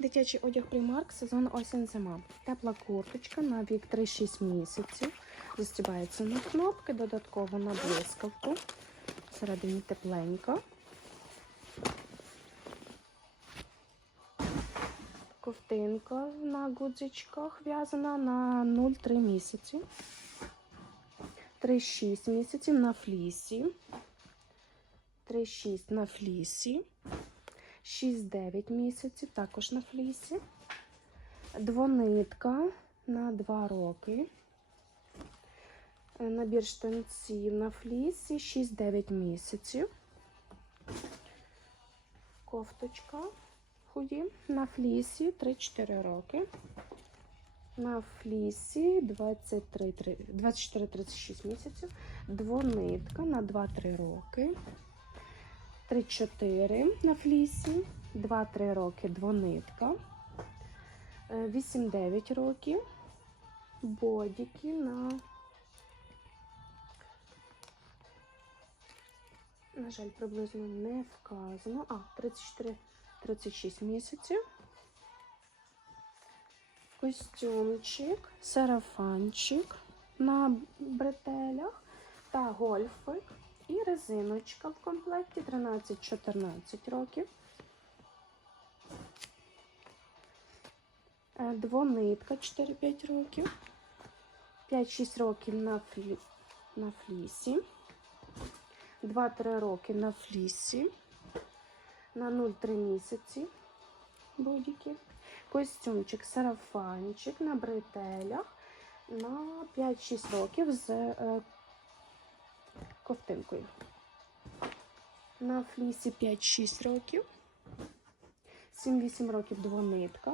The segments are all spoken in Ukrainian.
Дитячий одяг Primark, сезон осінь-зима. Тепла курточка на вік 3-6 місяців. Застібається на кнопки, додатково на блискавку. Всередині тепленько. Ковтинка на гудзичках в'язана на 0,3 місяці. 3-6 місяців на флісі. 3-6 на флісі. 6-9 місяців, також на флісі. Двонитка на 2 роки. Е, Набір штанців на флісі 6-9 місяців. Кофточка худі на флісі 3-4 роки. На флісі 24-36 місяців. Двонитка на 2-3 роки. 3-4 на флісі, 2-3 роки двонитка, 8-9 років, бодіки на, на жаль, приблизно не вказано. А, 34-36 місяців. Костюмчик, сарафанчик на бретелях та гольфик. І резиночка в комплекті 13-14 років. Е, Двонитка 4-5 років. 5-6 років на, флі... на флісі. 2-3 роки на флісі. На 0,3 місяці будь-які. Костюмчик, сарафанчик на бретелях на 5-6 років з е, ковтинкою. На флісі 5-6 років. 7-8 років двонитка.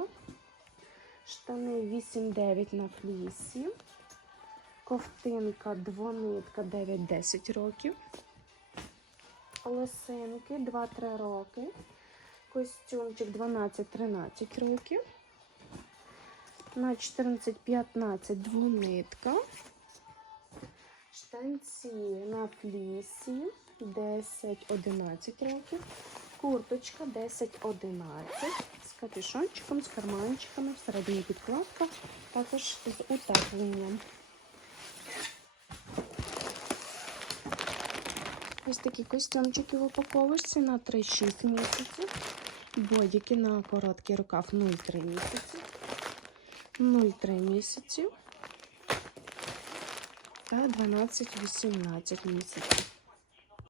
Штани 8-9 на флісі. Ковтинка, двонитка 9-10 років. Лосинки 2-3 роки. Костюмчик 12-13 років. На 14-15 двонитка. Штанці на флісі 10-11 років. Курточка 10-11 з капюшончиком, з карманчиками, всередині підкладка, також з утепленням. Ось такі костюмчики в упаковочці на 3-6 місяців. Бодіки на короткий рукав 0,3 місяці. 0,3 місяців та 12-18 місяців.